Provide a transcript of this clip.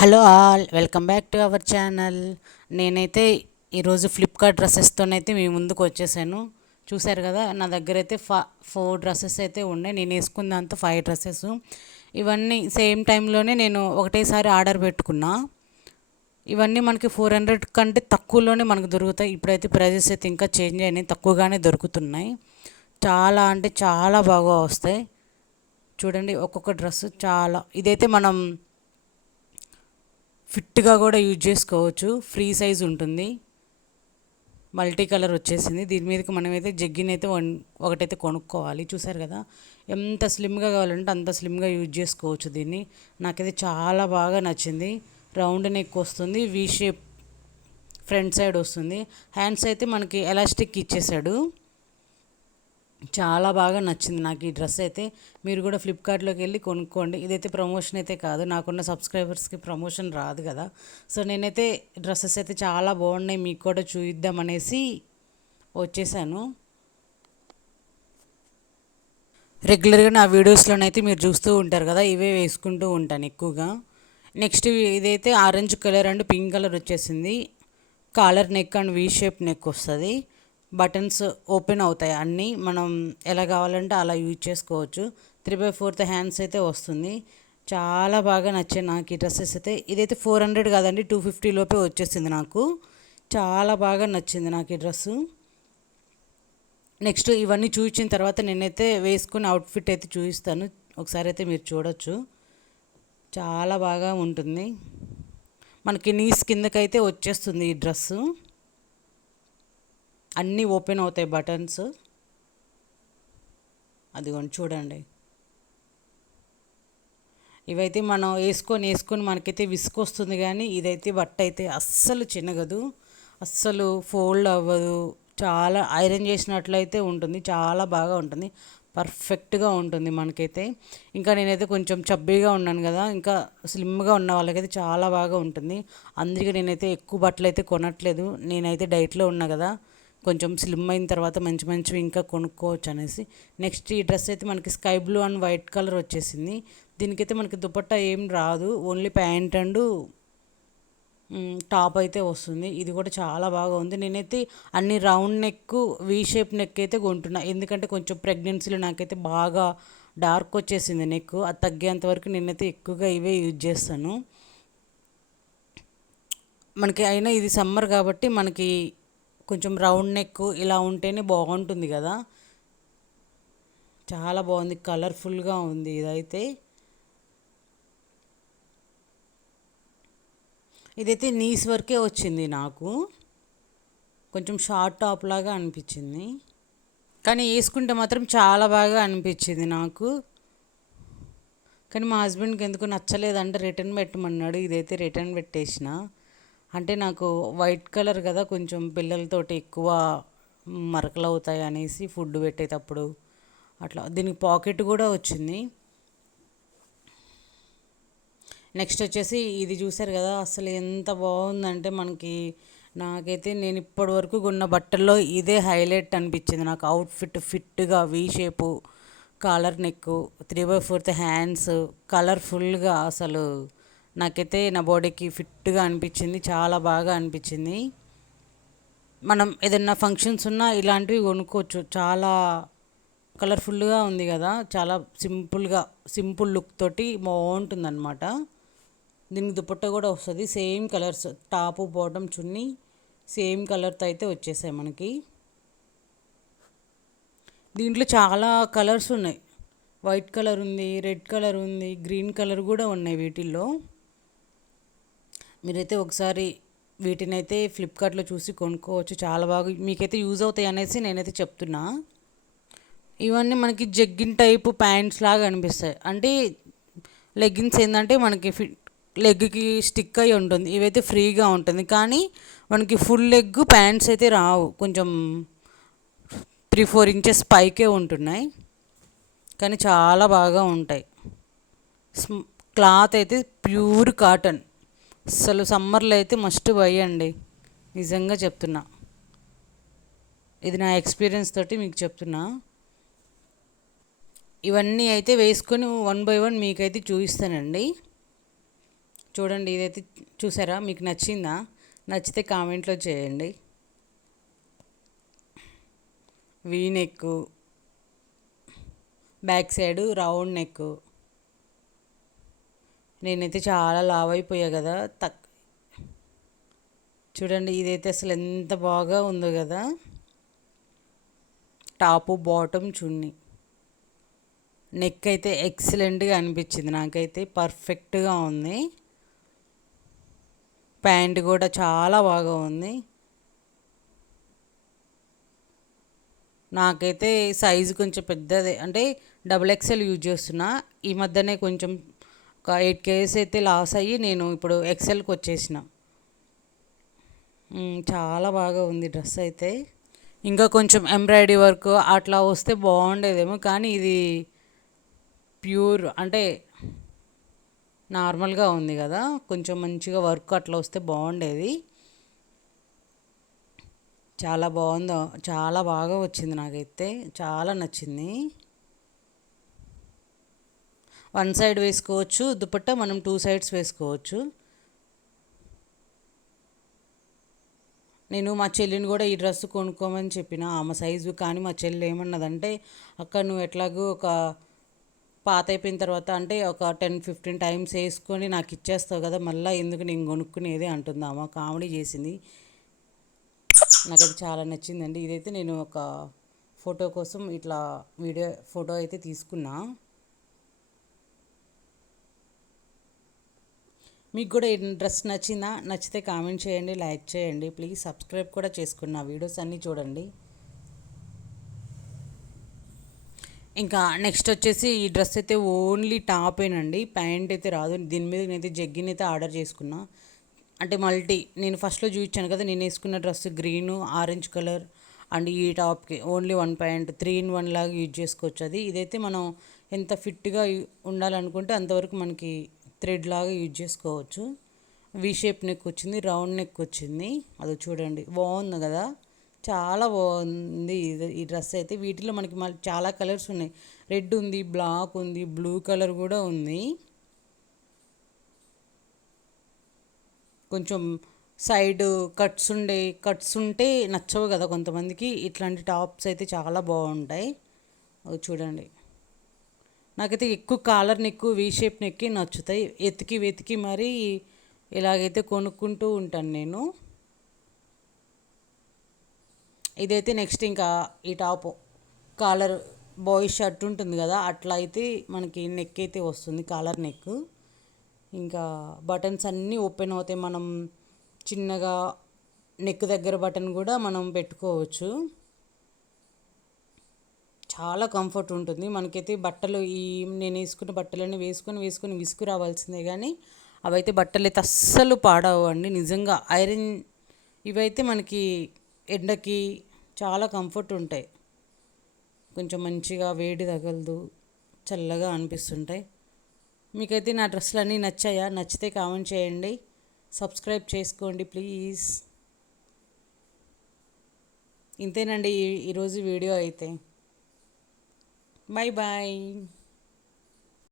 Hello all, welcome back to our channel. నేనైతే ఈరోజు Flipkart డ్రెస్సెస్తోనైతే మీ ముందుకు వచ్చేసాను. చూశారు కదా, నా దగ్గర అయితే 4 డ్రెస్సెస్ అయితే ఉన్నాయి. నేను వేసుకున్న దాంతో 5 డ్రెస్సెస్. ఇవన్నీ సేమ్ టైంలోనే నేను ఒకటేసారి ఆర్డర్ పెట్టుకున్నా. ఇవన్నీ మనకి 400 కంటే తక్కువలోనే మనకు దొరుకుతాయి. ఇప్పుడైతే ప్రైజెస్ అయితే ఇంకా చేంజ్ అయినాయి, తక్కువగానే దొరుకుతున్నాయి. చాలా అంటే చాలా బాగా వస్తాయి. చూడండి, ఒక్కొక్క డ్రెస్ చాలా, ఇదైతే మనం ఫిట్గా కూడా యూజ్ చేసుకోవచ్చు. ఫ్రీ సైజ్ ఉంటుంది, మల్టీ కలర్ వచ్చేసింది. దీని మీదకి మనమైతే జగ్గిన్ అయితే ఒకటైతే కొనుక్కోవాలి. చూసారు కదా, ఎంత స్లిమ్గా కావాలంటే అంత స్లిమ్గా యూజ్ చేసుకోవచ్చు దీన్ని. నాకైతే చాలా బాగా నచ్చింది. రౌండ్ నెక్ వస్తుంది, వీ షేప్ ఫ్రంట్ సైడ్ వస్తుంది. హ్యాండ్స్ అయితే మనకి ఎలాస్టిక్ ఇచ్చేసాడు. చాలా బాగా నచ్చింది నాకు ఈ డ్రెస్ అయితే. మీరు కూడా ఫ్లిప్కార్ట్లోకి వెళ్ళి కొనుక్కోండి. ఇదైతే ప్రమోషన్ అయితే కాదు, నాకున్న సబ్స్క్రైబర్స్కి ప్రమోషన్ రాదు కదా. సో నేనైతే డ్రెస్సెస్ అయితే చాలా బాగున్నాయి, మీకు కూడా చూయిద్దామనేసి వచ్చేసాను. రెగ్యులర్గా నా వీడియోస్లోనైతే మీరు చూస్తూ ఉంటారు కదా, ఇవే వేసుకుంటూ ఉంటాను ఎక్కువగా. నెక్స్ట్ ఇదైతే orange colour and pink colour వచ్చేసింది. Collar neck and V shape neck వస్తుంది. బటన్స్ ఓపెన్ అవుతాయి అన్నీ, మనం ఎలా కావాలంటే అలా యూజ్ చేసుకోవచ్చు. 3/4 హ్యాండ్స్ అయితే వస్తుంది. చాలా బాగా నచ్చాయి నాకు ఈ డ్రెస్సెస్ అయితే. ఇదైతే 400 కాదండి, 250 లోపే వచ్చేసింది నాకు. చాలా బాగా నచ్చింది నాకు ఈ డ్రెస్సు. నెక్స్ట్ ఇవన్నీ చూపించిన తర్వాత నేనైతే వేసుకుని అవుట్ఫిట్ అయితే చూపిస్తాను. ఒకసారి అయితే మీరు చూడొచ్చు, చాలా బాగా ఉంటుంది. మనకి నీస్ కిందకైతే వచ్చేస్తుంది ఈ డ్రెస్సు. అన్నీ ఓపెన్ అవుతాయి బటన్స్. అదిగోండి చూడండి, ఇవైతే మనం వేసుకొని మనకైతే విసుకొస్తుంది, కానీ ఇదైతే బట్ట అయితే అస్సలు చినగదు, అస్సలు ఫోల్డ్ అవ్వదు. చాలా ఐరన్ చేసినట్లయితే ఉంటుంది, చాలా బాగా ఉంటుంది, పర్ఫెక్ట్గా ఉంటుంది మనకైతే. ఇంకా నేనైతే కొంచెం చబ్బీగా ఉన్నాను కదా, ఇంకా స్లిమ్గా ఉన్న వాళ్ళకైతే చాలా బాగా ఉంటుంది. అందుకే నేనైతే ఎక్కువ బట్టలు అయితే కొనట్లేదు. నేనైతే డైట్లో ఉన్నా కదా, కొంచెం స్లిమ్ అయిన తర్వాత మంచి మంచివి ఇంకా కొనుక్కోవచ్చు అనేసి. నెక్స్ట్ ఈ డ్రెస్ అయితే మనకి sky blue and white colour వచ్చేసింది. దీనికైతే మనకి దుపట్టా ఏం రాదు, ఓన్లీ ప్యాంట్ అండ్ టాప్ అయితే వస్తుంది. ఇది కూడా చాలా బాగా ఉంది. నేనైతే అన్ని round neck, we shape neck అయితే కొంటున్నా, ఎందుకంటే కొంచెం ప్రెగ్నెన్సీలో నాకైతే బాగా డార్క్ వచ్చేసింది నెక్. అది తగ్గేంత వరకు నేనైతే ఎక్కువగా ఇవే యూజ్ చేస్తాను. మనకి అయినా ఇది సమ్మర్ కాబట్టి మనకి కొంచెం రౌండ్ నెక్ ఇలా ఉంటేనే బాగుంటుంది కదా. చాలా బాగుంది, కలర్ఫుల్గా ఉంది ఇదైతే. ఇదైతే నీస్ వరకే వచ్చింది నాకు, కొంచెం షార్ట్ టాప్ లాగా అనిపించింది, కానీ వేసుకుంటే మాత్రం చాలా బాగా అనిపించింది నాకు. కానీ మా హస్బెండ్కి ఎందుకు నచ్చలేదంటే రిటర్న్ పెట్టమన్నాడు. ఇదైతే రిటర్న్ పెట్టేసిన. అంటే నాకు వైట్ కలర్ కదా, కొంచెం పిల్లలతోటి ఎక్కువ మరకలు అవుతాయి అనేసి ఫుడ్ పెట్టేటప్పుడు అట్లా. దీనికి పాకెట్ కూడా వచ్చింది. నెక్స్ట్ వచ్చేసి ఇది చూసారు కదా, అసలు ఎంత బాగుందంటే మనకి, నాకైతే నేను ఇప్పటి వరకు కొన్న బట్టల్లో ఇదే హైలైట్ అనిపించింది నాకు. అవుట్ఫిట్ ఫిట్గా, we shape, collar neck, 3/4 hands, కలర్ఫుల్గా, అసలు నాకైతే నా బాడీకి ఫిట్గా అనిపించింది, చాలా బాగా అనిపించింది. మనం ఏదైనా ఫంక్షన్స్ ఉన్నా ఇలాంటివి కొనుక్కోవచ్చు. చాలా కలర్ఫుల్గా ఉంది కదా, చాలా సింపుల్ లుక్ తోటి బాగుంటుందన్నమాట. దీనికి దుపట్టా కూడా వస్తుంది, సేమ్ కలర్స్, టాపు బాటమ్ చున్నీ సేమ్ కలర్తో అయితే వచ్చేసాయి మనకి. దీంట్లో చాలా కలర్స్ ఉన్నాయి, వైట్ కలర్ ఉంది, రెడ్ కలర్ ఉంది, గ్రీన్ కలర్ కూడా ఉన్నాయి వీటిల్లో. మీరైతే ఒకసారి వీటినైతే ఫ్లిప్కార్ట్లో చూసి కొనుక్కోవచ్చు, చాలా బాగా మీకైతే యూజ్ అవుతాయి అనేసి నేనైతే చెప్తున్నా. ఇవన్నీ మనకి జగ్గిన్ టైపు ప్యాంట్స్ లాగా అనిపిస్తాయి. అంటే లెగ్గిన్స్ ఏంటంటే మనకి లెగ్కి స్టిక్ అయి ఉంటుంది, ఇవైతే ఫ్రీగా ఉంటుంది. కానీ మనకి ఫుల్ లెగ్ ప్యాంట్స్ అయితే రావు, కొంచెం 3-4 ఇంచెస్ పైకే ఉంటున్నాయి, కానీ చాలా బాగా ఉంటాయి. క్లాత్ అయితే ప్యూర్ కాటన్, అసలు సమ్మర్లో అయితే మస్ట్ బై అండి, నిజంగా చెప్తున్నా. ఇది నా ఎక్స్పీరియన్స్ తోటి మీకు చెప్తున్నా. ఇవన్నీ అయితే వేసుకొని 1 by 1 మీకైతే చూపిస్తానండి. చూడండి ఇదైతే చూసారా, మీకు నచ్చిందా? నచ్చితే కామెంట్లో చేయండి. V neck, back side round neck. నేనైతే చాలా లావ్ అయిపోయా కదా, చూడండి ఇదైతే అసలు ఎంత బాగా ఉందో కదా. టాపు బాటమ్ చున్నీ, నెక్ అయితే ఎక్సలెంట్గా అనిపించింది నాకైతే, పర్ఫెక్ట్గా ఉంది. ప్యాంట్ కూడా చాలా బాగా ఉంది. నాకైతే సైజు కొంచెం పెద్దదే, అంటే డబుల్ ఎక్స్ఎల్ యూజ్ చేస్తున్నా. ఈ మధ్యనే కొంచెం ఒక 8 కేజెస్ అయితే లాస్ అయ్యి నేను ఇప్పుడు ఎక్స్ఎల్కి వచ్చేసిన. చాలా బాగా ఉంది డ్రెస్ అయితే. ఇంకా కొంచెం ఎంబ్రాయిడరీ వర్క్ అట్లా వస్తే బాగుండేదేమో, కానీ ఇది ప్యూర్ అంటే నార్మల్గా ఉంది కదా, కొంచెం మంచిగా వర్క్ అట్లా వస్తే బాగుండేది. చాలా బాగుందో, చాలా బాగా వచ్చింది, నాకైతే చాలా నచ్చింది. వన్ సైడ్ వేసుకోవచ్చు దుపట్టా, మనం 2 సైడ్స్ వేసుకోవచ్చు. నేను మా చెల్లిని కూడా ఈ డ్రెస్ కొనుక్కోమని చెప్పిన, ఆమె సైజు. కానీ మా చెల్లి ఏమన్నదంటే, అక్క నువ్వు ఎట్లాగూ ఒక పాత అయిపోయిన తర్వాత అంటే ఒక 10-15 టైమ్స్ వేసుకొని నాకు ఇచ్చేస్తావు కదా, మళ్ళీ ఎందుకు నేను కొనుక్కునేది అంటుంది. ఆమె కామెడీ చేసింది. నాకు అది చాలా నచ్చిందండి. ఇదైతే నేను ఒక ఫోటో కోసం ఇట్లా ఫోటో అయితే తీసుకున్నా. మీకు కూడా ఈ డ్రెస్ నచ్చిందా? నచ్చితే కామెంట్ చేయండి, లైక్ చేయండి, ప్లీజ్ సబ్స్క్రైబ్ కూడా చేసుకున్న వీడియోస్ అన్నీ చూడండి. ఇంకా నెక్స్ట్ వచ్చేసి ఈ డ్రెస్ అయితే ఓన్లీ టాపేనండి, ప్యాంట్ అయితే రాదు. దీని మీద నేనైతే జగ్గిన్ అయితే ఆర్డర్ చేసుకున్నా. అంటే మల్టీ, నేను ఫస్ట్లో చూపించాను కదా, నేను వేసుకున్న dress green orange colour and ఈ టాప్కి ఓన్లీ 1 ప్యాంట్ 3-in-1 లాగా యూజ్ చేసుకోవచ్చు. ఇదైతే మనం ఎంత ఫిట్గా ఉండాలనుకుంటే అంతవరకు మనకి థ్రెడ్ లాగా యూజ్ చేసుకోవచ్చు. వి షేప్ నెక్ వచ్చింది, రౌండ్ నెక్ వచ్చింది. అది చూడండి బాగుంది కదా, చాలా బాగుంది ఈ డ్రెస్ అయితే. వీటిలో మనకి చాలా కలర్స్ ఉన్నాయి, రెడ్ ఉంది, బ్లాక్ ఉంది, బ్లూ కలర్ కూడా ఉంది. కొంచెం సైడ్ కట్స్ ఉంటే నచ్చవు కదా కొంతమందికి, ఇట్లాంటి టాప్స్ అయితే చాలా బాగుంటాయి. అవి చూడండి, నాకైతే ఎక్కువ కాలర్ నెక్ వీ షేప్ నెక్కి నచ్చుతాయి. వెతికి మరీ ఇలాగైతే కొనుక్కుంటూ ఉంటాను నేను. ఇదైతే నెక్స్ట్ ఇంకా ఈ టాప్ కాలర్ బాయ్ షర్ట్ ఉంటుంది కదా, అట్లా అయితే మనకి నెక్ అయితే వస్తుంది, కాలర్ నెక్. ఇంకా బటన్స్ అన్నీ ఓపెన్ అవుతాయి, మనం చిన్నగా నెక్ దగ్గర బటన్ కూడా మనం పెట్టుకోవచ్చు. చాలా కంఫర్ట్ ఉంటుంది మనకైతే. బట్టలు నేను వేసుకున్న బట్టలన్నీ వేసుకొని విసుగు రావాల్సిందే, కానీ అవైతే బట్టలు అయితే అస్సలు పాడవండి నిజంగా. ఇవైతే మనకి ఎండకి చాలా కంఫర్ట్ ఉంటాయి, కొంచెం మంచిగా వేడి తగలదు, చల్లగా అనిపిస్తుంటాయి. మీకైతే నా డ్రెస్సులు అన్నీ నచ్చాయా? నచ్చితే కామెంట్ చేయండి, సబ్స్క్రైబ్ చేసుకోండి ప్లీజ్. ఇంతేనండి ఈరోజు వీడియో అయితే. Bye bye.